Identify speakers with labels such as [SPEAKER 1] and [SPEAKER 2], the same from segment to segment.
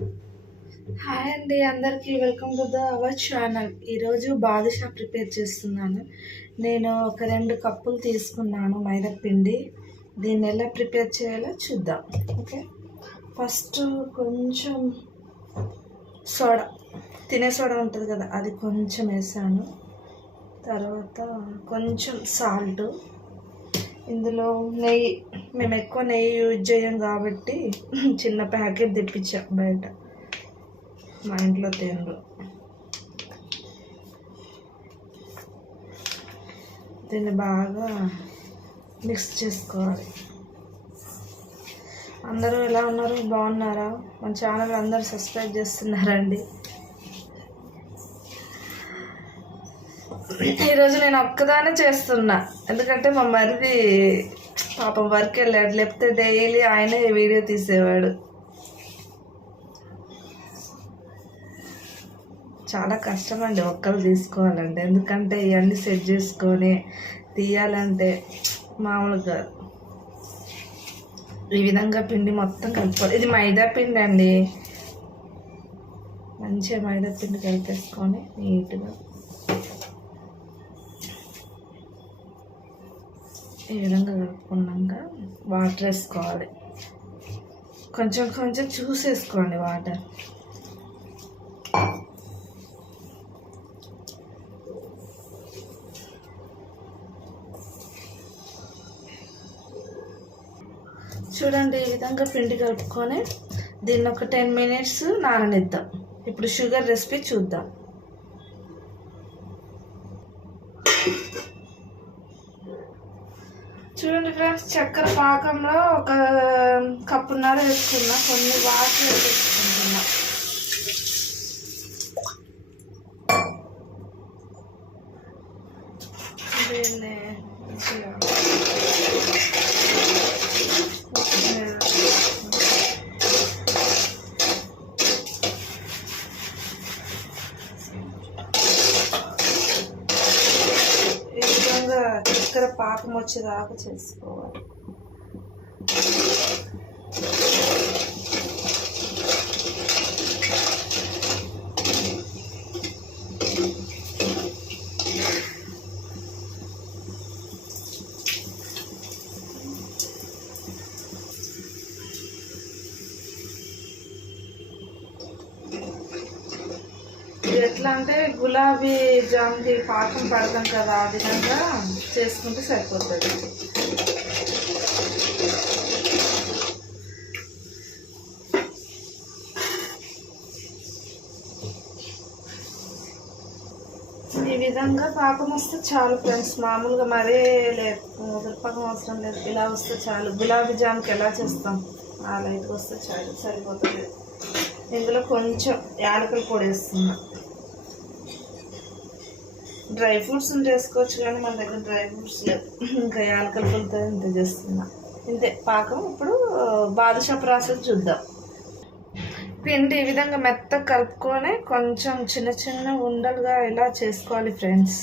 [SPEAKER 1] Hi అండి అందరికీ welcome to the our channel. ఈరోజు బాదుషా ప్రిపేర్ చేస్తున్నాను. నేను ఒక రెండు కప్పులు తీసుకున్నాను మైదా పిండి. దీన్ని ఎలా ప్రిపేర్ చేయాలో చూద్దాం ఓకే? ఫస్ట్ కొంచెం సోడా. తినే సోడా ఉంటుంది కదా అది కొంచెం వేసాను. తర్వాత కొంచెం సాల్ట్. ఇందులో నెయ్యి మేము ఎక్కువ నెయ్యి యూజ్ చేయం కాబట్టి చిన్న ప్యాకెట్ తెప్పించాం బయట. మా ఇంట్లో తేనెలు దీన్ని బాగా మిక్స్ చేసుకోవాలి. అందరూ ఎలా ఉన్నారు? బాగున్నారా? మన ఛానల్ అందరూ సబ్స్క్రైబ్ చేస్తున్నారండి. ఈరోజు నేను ఒక్కదానే చేస్తున్నా. ఎందుకంటే మా మరిది పాపం వర్క్ వెళ్ళాడు. లేకపోతే డైలీ ఆయనే వీడియో తీసేవాడు. చాలా కష్టం అండి ఒక్కరు తీసుకోవాలంటే. ఎందుకంటే ఇవన్నీ సెట్ చేసుకొని తీయాలంటే మామూలుగా ఈ విధంగా పిండి మొత్తం కలుపుకోవాలి ఇది మైదా పిండి అండి మంచిగా మైదా పిండి కలిపేసుకొని నీట్గా ఈ విధంగా కలుపుకున్నాక వాటర్ వేసుకోవాలి. కొంచెం కొంచెం చూసేసుకోండి వాటర్. చూడండి ఈ విధంగా పిండి కలుపుకొని దీన్ని ఒక టెన్ మినిట్స్ నాననిద్దాం. ఇప్పుడు షుగర్ రెసిపీ చూద్దాం. చూడండి ఫ్రెండ్స్ చక్కెర పాకంలో ఒక కప్పున్నర వేసుకున్నా. కొన్ని వాటర్ వేసుకుంటున్నా. దీన్ని మంచిగా ఈ విధంగా చక్కెర పాకం వచ్చేదాకా చేసుకోవాలి. ఎట్లా అంటే గులాబీ జామ్కి పాకం పడతాం కదా ఆ విధంగా. చేసుకుంటే సరిపోతుంది. ఈ విధంగా పాకం వస్తే చాలు ఫ్రెండ్స్. మామూలుగా మరీ లేదు ముదురుపాకం అవసరం లేదు. ఇలా వస్తే చాలు. గులాబీ జామ్కి ఎలా చేస్తాం? ఆ లైట్గా వస్తే చాలు. సరిపోతుంది. ఇందులో కొంచెం యాలకుల పొడి వేస్తున్నాం. డ్రై ఫ్రూట్స్ ఉంటే వేసుకోవచ్చు కానీ మన దగ్గర డ్రై ఫ్రూట్స్ లేవు. ఇంకా యాలకల పొడితో ఇంత చేస్తున్నా. ఇంతే. పాకం ఇప్పుడు బాదుషా ప్రాసెస్ చూద్దాం. పిండి ఈ విధంగా మెత్తగా కలుపుకొని కొంచెం చిన్న చిన్న ఉండలుగా ఇలా చేసుకోవాలి ఫ్రెండ్స్?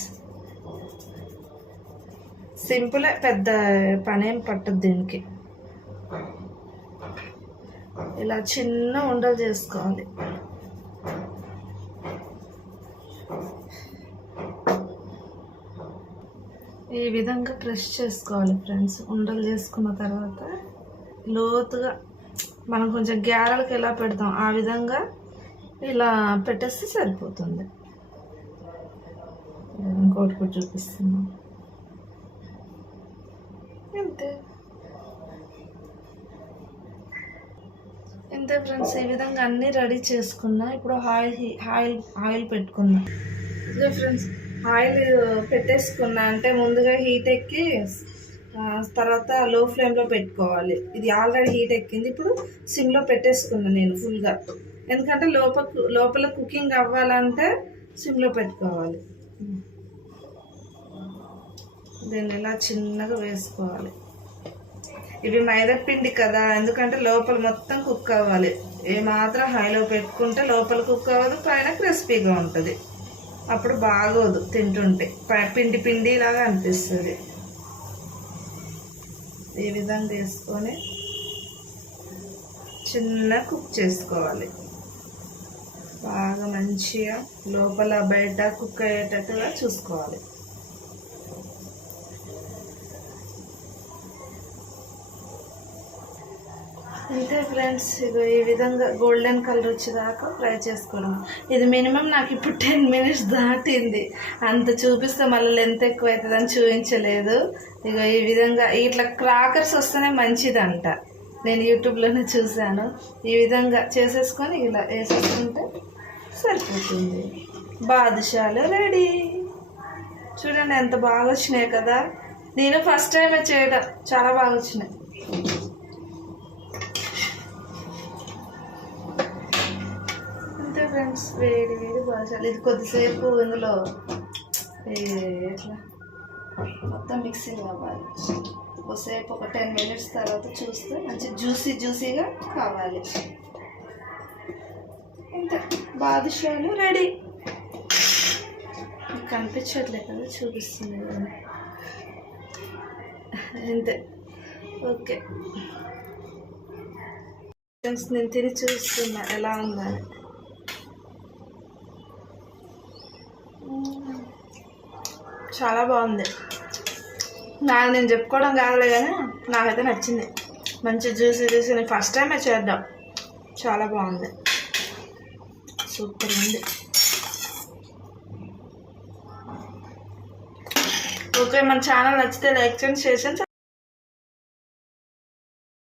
[SPEAKER 1] సింపులే పెద్ద పనేం పట్టదు దీనికి. ఇలా చిన్న ఉండలు చేసుకోవాలి. ఈ విధంగా ప్రెస్ చేసుకోవాలి ఫ్రెండ్స్. ఉండలు చేసుకున్న తర్వాత లోతుగా మనం కొంచెం గ్యారలకు ఎలా పెడతాం ఆ విధంగా ఇలా పెట్టేస్తే సరిపోతుంది. ఇంకోటి కూడా చూపిస్తున్నాం. అంతే అంతే ఫ్రెండ్స్ ఈ విధంగా అన్నీ రెడీ చేసుకున్నా. ఇప్పుడు ఆయిల్ ఆయిల్ ఆయిల్ పెట్టుకున్నా. ఇదే ఫ్రెండ్స్ ఆయిల్ పెట్టేసుకున్నా అంటే ముందుగా హీట్ ఎక్కి తర్వాత లో ఫ్లేమ్లో పెట్టుకోవాలి. ఇది ఆల్రెడీ హీట్ ఎక్కింది. ఇప్పుడు సిమ్లో పెట్టేసుకున్నా నేను ఫుల్గా ఎందుకంటే లోపల లోపల కుకింగ్ అవ్వాలంటే సిమ్లో పెట్టుకోవాలి. దీన్ని ఇలా చిన్నగా వేసుకోవాలి. ఇవి మైదా పిండి కదా ఎందుకంటే లోపల మొత్తం కుక్ అవ్వాలి. ఏమాత్రం హైలో పెట్టుకుంటే లోపల కుక్ అవ్వదు పైన క్రిస్పీగా ఉంటుంది. అప్పుడు బాగోదు తింటుంటే. ప- పిండి పిండి లాగా అనిపిస్తుంది. ఈ విధంగా వేసుకొని చిన్న కుక్ చేసుకోవాలి. బాగా మంచిగా లోపల బయట కుక్ అయ్యేటట్టుగా చూసుకోవాలి అంతే ఫ్రెండ్స్ ఇగో ఈ విధంగా గోల్డెన్ కలర్ వచ్చేదాకా ఫ్రై చేసుకోవడం. ఇది మినిమం నాకు ఇప్పుడు టెన్ మినిట్స్ దాటింది. అంత చూపిస్తే మళ్ళీ లెంత్ ఎక్కువ అవుతుందని చూపించలేదు. ఇగో ఈ విధంగా ఇట్లా క్రాకర్స్ వస్తేనే మంచిదంట. నేను యూట్యూబ్లోనే చూశాను. ఈ విధంగా చేసేసుకొని ఇలా వేసేసుకుంటే సరిపోతుంది. బాదుషాలు రెడీ. చూడండి ఎంత బాగా వచ్చినాయి కదా. నేను ఫస్ట్ టైమే చేయడం. చాలా బాగా వచ్చినాయి. ఫ్రెండ్స్ వేడి వేడి బాదుషాలు ఇది కొద్దిసేపు ఇందులో ఎట్లా? మొత్తం మిక్సింగ్ అవ్వాలి కొద్దిసేపు ఒక టెన్ మినిట్స్ తర్వాత చూస్తే మంచి జ్యూసీ జ్యూసీగా కావాలి. అంతే. బాదుషాలు రెడీ కనిపించట్లేదు కదా చూపిస్తుంది కదా. అంతే. ఓకే. నేను తిని చూస్తున్నా. ఎలా ఉందని చాలా బాగుంది. నాకు నేను చెప్పుకోవడం కాదులే కానీ నాకైతే నచ్చింది. మంచి జ్యూసీ జ్యూసీ నేను ఫస్ట్ టైమే చేద్దాం. చాలా బాగుంది. సూపర్ ఉంది. ఓకే మన ఛానల్ నచ్చితే లైక్ చేయండి షేర్ చేయండి